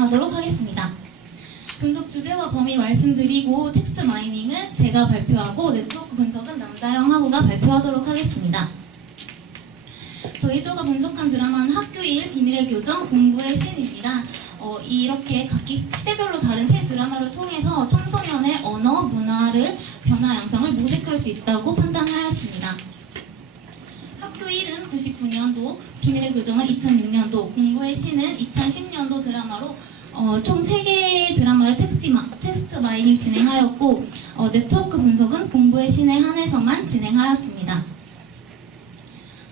진행하도록 하겠습니다. 분석 주제와 범위 말씀드리고 텍스트 마이닝은 제가 발표하고 네트워크 분석은 남다영 하구가 발표하도록 하겠습니다. 저희 조가 분석한 드라마는 학교 일, 비밀의 교정, 공부의 신입니다. 어, 이렇게 각기 시대별로 다른 세 드라마를 통해서 청소년의 언어, 문화를 변화 양상을 모색할 수 있다고 판단하였습니다. 학교 1은 99년도, 비밀의 교정은 2006년도, 공부의 신은 2010년도 드라마로 어, 총 3개의 드라마를 텍스트, 마, 텍스트 마이닝 진행하였고 어, 네트워크 분석은 공부의 신에 한해서만 진행하였습니다.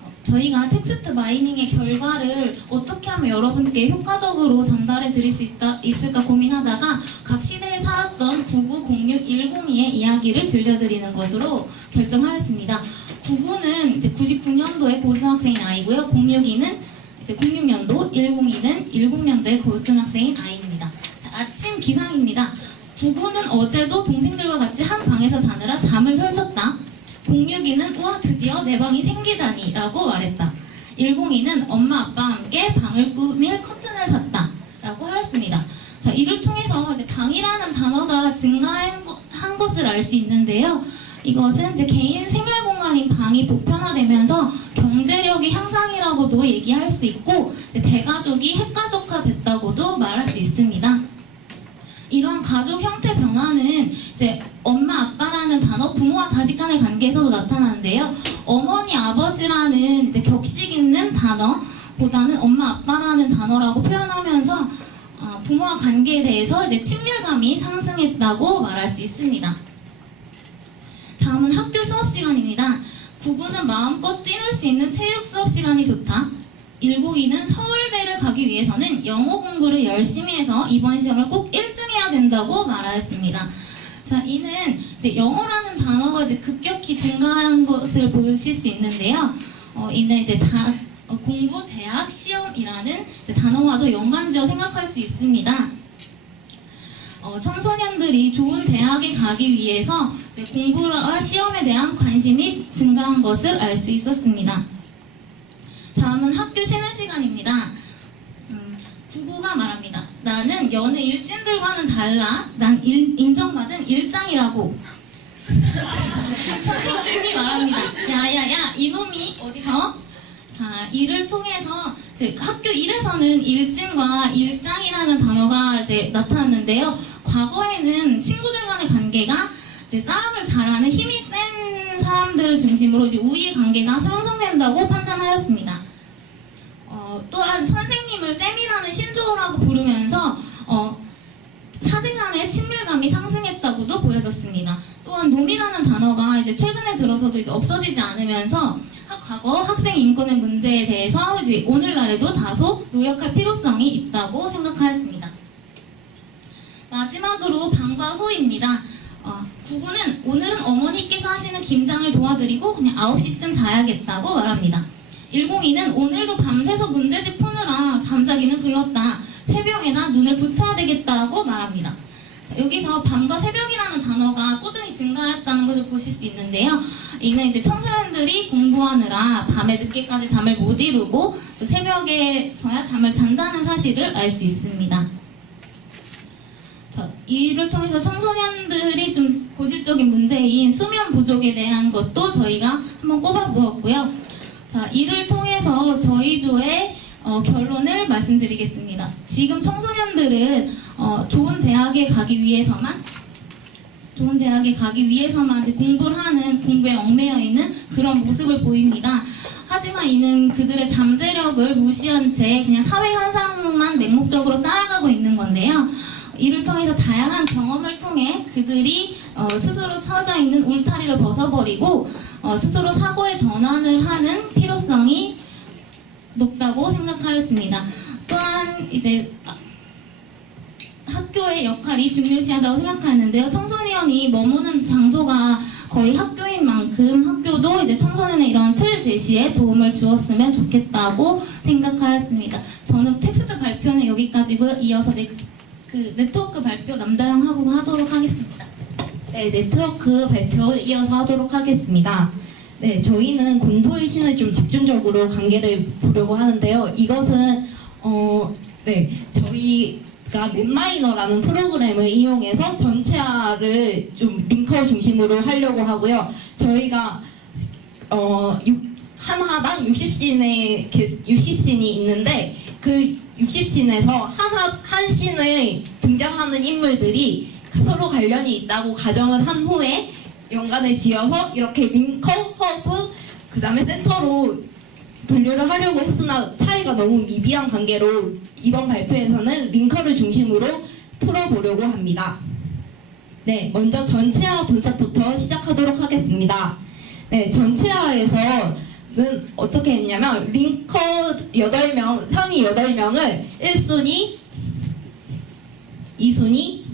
어, 저희가 텍스트 마이닝의 결과를 어떻게 하면 여러분께 효과적으로 전달해 드릴 수 있다, 있을까 고민하다가 각 시대에 살았던 9906 102의 이야기를 들려드리는 것으로 결정하였습니다. 99는 이제 99년도에 고등학생인 아이고요. 062는 이제 06년도, 102는 10년도의 고등학생인 아이입니다. 아침 기상입니다. 99는 어제도 동생들과 같이 한 방에서 자느라 잠을 설쳤다. 062는 우와 드디어 내 방이 생기다니 라고 말했다. 102는 엄마 아빠와 함께 방을 꾸밀 커튼을 샀다 라고 하였습니다. 자, 이를 통해서 방이라는 단어가 증가한 것을 알 수 있는데요. 이것은 이제 개인 생활 공간인 방이 보편화되면서 경제력의 향상이라고도 얘기할 수 있고 대가족이 핵가족화 됐다고도 말할 수 있습니다. 이런 가족 형태 변화는 이제 엄마 아빠라는 단어 부모와 자식 간의 관계에서도 나타나는데요. 어머니 아버지라는 이제 격식 있는 단어보다는 엄마 아빠라는 단어라고 표현하면서 어, 부모와 관계에 대해서 이제 친밀감이 상승했다고 말할 수 있습니다. 다음은 학교 수업 시간입니다. 99는 마음껏 뛰놀 수 있는 체육 수업 시간이 좋다. 102는 서울대를 가기 위해서는 영어 공부를 열심히 해서 이번 시험을 꼭 1등해야 된다고 말하였습니다. 자, 이는 이제 영어라는 단어가 이제 급격히 증가한 것을 보실 수 있는데요. 어, 이는 이제 다, 어, 공부, 대학, 시험이라는 단어와도 연관지어 생각할 수 있습니다. 어, 청소년들이 좋은 대학에 가기 위해서 이제 공부와 시험에 대한 관심이 증가한 것을 알 수 있었습니다. 다음은 학교 쉬는 시간입니다. 음, 구구가 말합니다. 나는 여느 일진들과는 달라. 난 일- 인정받은 일장이라고. 선생님이 말합니다. 야야야 이놈이 어디서? 자 이를 통해서 학교 1에서는 일진과 일장이라는 단어가 이제 나타났는데요. 과거에는 친구들 간의 관계가 이제 싸움을 잘하는 힘이 센 사람들을 중심으로 이제 우위의 관계가 형성된다고 판단하였습니다. 어, 또한 선생님을 쌤이라는 신조어라고 부르면서 어, 사제 간의 친밀감이 상승했다고도 보여졌습니다. 또한 놈이라는 단어가 이제 최근에 들어서도 이제 없어지지 않으면서 학- 과거 학생 인권의 문제에 대해서 이제 오늘날에도 다소 노력할 필요성이 있다고 생각하였습니다. 마지막으로 방과 후입니다. 어, 구구는 오늘은 어머니께서 하시는 김장을 도와드리고 그냥 9시쯤 자야겠다고 말합니다. 102는 오늘도 밤새서 문제집 푸느라 잠자기는 글렀다. 새벽에나 눈을 붙여야 되겠다고 말합니다. 자, 여기서 밤과 새벽이라는 단어가 꾸준히 증가했다는 것을 보실 수 있는데요. 이는 이제 청소년들이 공부하느라 밤에 늦게까지 잠을 못 이루고 또 새벽에서야 잠을 잔다는 사실을 알 수 있습니다. 자, 이를 통해서 청소년들이 좀 고질적인 문제인 수면 부족에 대한 것도 저희가 한번 꼽아보았고요. 자, 이를 통해서 저희 조의 어, 결론을 말씀드리겠습니다. 지금 청소년들은 어, 좋은 대학에 가기 위해서만 좋은 대학에 가기 위해서만 공부를 하는 공부에 얽매여 있는 그런 모습을 보입니다. 하지만 이는 그들의 잠재력을 무시한 채 그냥 사회 현상만 맹목적으로 따라가고 있는 건데요. 이를 통해서 다양한 경험을 통해 그들이 어, 스스로 처져 있는 울타리를 벗어버리고 어, 스스로 사고의 전환을 하는 필요성이 높다고 생각하였습니다. 또한 이제 학교의 역할이 중요시하다고 생각하는데요. 청소년이 머무는 장소가 거의 학교인 만큼 학교도 이제 청소년의 이런 틀 제시에 도움을 주었으면 좋겠다고 생각하였습니다. 저는 텍스트 발표는 여기까지고요. 이어서 넥, 그 네트워크 발표 남다영 하고 하도록 하겠습니다. 네, 네트워크 발표 이어서 하도록 하겠습니다. 네, 저희는 공부의 신을 좀 집중적으로 관계를 보려고 하는데요. 이것은 어, 네, 저희 그러니까 넷마이너라는 프로그램을 이용해서 전체화를 좀 링커 중심으로 하려고 하고요. 저희가 어, 육- 한 화당 60씬의 60씬이 있는데 그 60씬에서 한, 한 씬에 등장하는 인물들이 서로 관련이 있다고 가정을 한 후에 연관을 지어서 이렇게 링커, 허브, 그 다음에 센터로 분류를 하려고 했으나 차이가 너무 미비한 관계로 이번 발표에서는 링커를 중심으로 풀어보려고 합니다. 네, 먼저 전체화 분석부터 시작하도록 하겠습니다. 네, 전체화에서는 어떻게 했냐면 링커 8명, 상위 8명을 1순위, 2순위,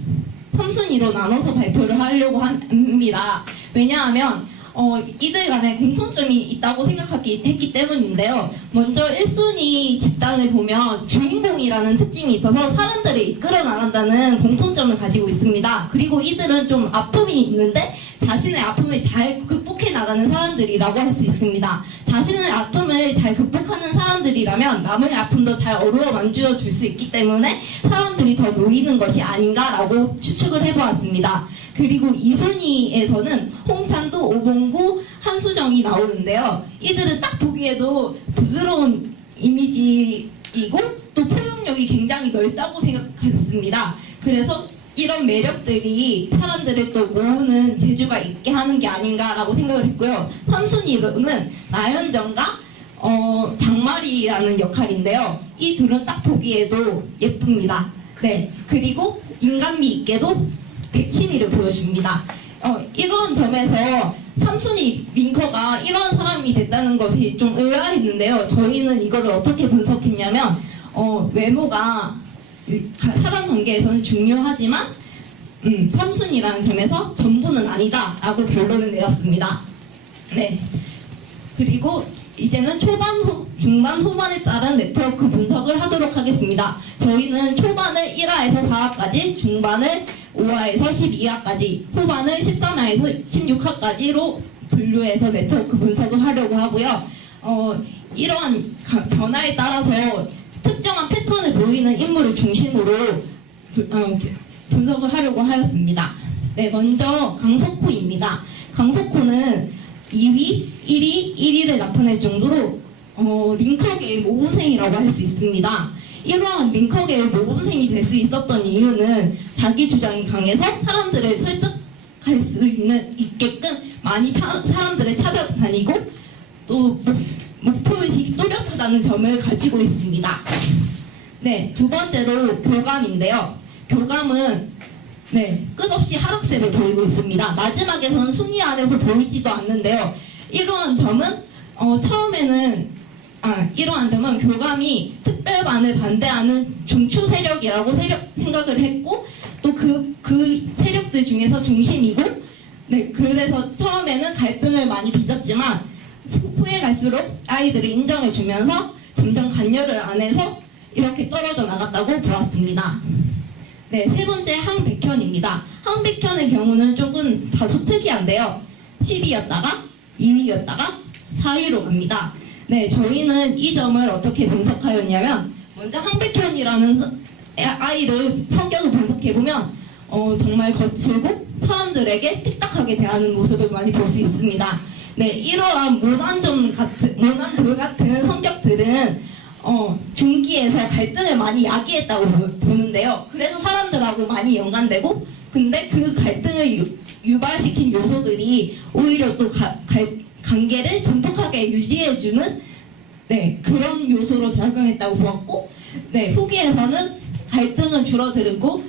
3순위로 나눠서 발표를 하려고 합니다. 왜냐하면 어, 이들 간에 공통점이 있다고 생각했기 했기 때문인데요. 먼저 1순위 집단을 보면 주인공이라는 특징이 있어서 사람들을 이끌어 나간다는 공통점을 가지고 있습니다. 그리고 이들은 좀 아픔이 있는데 자신의 아픔을 잘 극복해 나가는 사람들이라고 할 수 있습니다. 자신의 아픔을 잘 극복하는 사람들이라면 남의 아픔도 잘 어루어 만져 줄 수 있기 때문에 사람들이 더 모이는 것이 아닌가라고 추측을 해보았습니다. 그리고 이 순위에서는 홍찬도, 오봉구, 한수정이 나오는데요. 이들은 딱 보기에도 부드러운 이미지이고 또 포용력이 굉장히 넓다고 생각했습니다. 그래서 이런 매력들이 사람들을 또 모으는 재주가 있게 하는 게 아닌가라고 생각을 했고요. 3순위로는 나연정과 어, 장마리라는 역할인데요. 이 둘은 딱 보기에도 예쁩니다. 네. 그리고 인간미 있게도 백치미를 보여줍니다. 어, 이런 점에서 삼순위 링커가 이런 사람이 됐다는 것이 좀 의아했는데요. 저희는 이거를 어떻게 분석했냐면 어, 외모가 사람 관계에서는 중요하지만 음, 삼순위라는 점에서 전부는 아니다라고 결론을 내렸습니다. 네. 그리고 이제는 초반, 후, 중반, 후반에 따른 네트워크 분석을 하도록 하겠습니다. 저희는 초반을 1화에서 4화까지, 중반을 5화에서 12화까지, 후반을 13화에서 16화까지로 분류해서 네트워크 분석을 하려고 하고요. 어, 이러한 가- 변화에 따라서 특정한 패턴을 보이는 인물을 중심으로 부- 어, 분석을 하려고 하였습니다. 네, 먼저 강석호입니다. 강석호는 2위, 1위, 1위를 나타낼 정도로 어, 링커계의 모범생이라고 할 수 있습니다. 이러한 링커계의 모범생이 될 수 있었던 이유는 자기 주장이 강해서 사람들을 설득할 수 있는 있게끔 많이 차- 사람들을 찾아다니고 또 목, 목표의식이 뚜렷하다는 점을 가지고 있습니다. 네, 두 번째로 교감인데요. 교감은 네, 끝없이 하락세를 보이고 있습니다. 마지막에서는 순위 안에서 보이지도 않는데요. 이러한 점은 어, 처음에는 아, 이러한 점은 교감이 특별반을 반대하는 중추 세력이라고 세력, 생각을 했고 또그그 세력들 중에서 중심이고 네, 그래서 처음에는 갈등을 많이 빚었지만 후- 후에 갈수록 아이들이 인정해 주면서 점점 간여를 안 해서 이렇게 떨어져 나갔다고 보았습니다. 네, 세 번째 항백현입니다. 항백현의 경우는 조금 다소 특이한데요. 10위였다가 2위였다가 4위로 갑니다. 네, 저희는 이 점을 어떻게 분석하였냐면 먼저 항백현이라는 아이를 성격을 분석해보면 어, 정말 거칠고 사람들에게 삐딱하게 대하는 모습을 많이 볼 수 있습니다. 네, 이러한 모난점 같은, 모난 돌 같은 성격들은 어, 중기에서 갈등을 많이 야기했다고 보- 보는데요. 그래서 사람들하고 많이 연관되고, 근데 그 갈등을 유, 유발시킨 요소들이 오히려 또 가- 갈- 관계를 돈독하게 유지해주는 네, 그런 요소로 작용했다고 보았고, 네, 후기에서는 갈등은 줄어들고,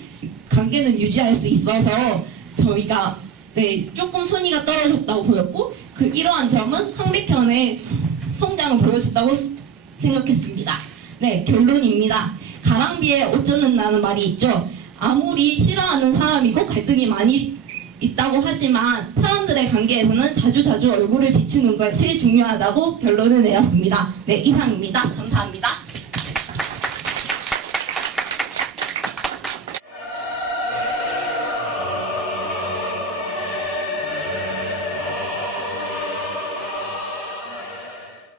관계는 유지할 수 있어서 저희가 네, 조금 순위가 떨어졌다고 보였고, 그 이러한 점은 황백현의 성장을 보여줬다고 생각했습니다. 네, 결론입니다. 가랑비에 어쩌는 나는 말이 있죠. 아무리 싫어하는 사람이고 갈등이 많이 있다고 하지만 사람들의 관계에서는 자주자주 얼굴을 비추는 것이 중요하다고 결론을 내렸습니다. 네, 이상입니다. 감사합니다.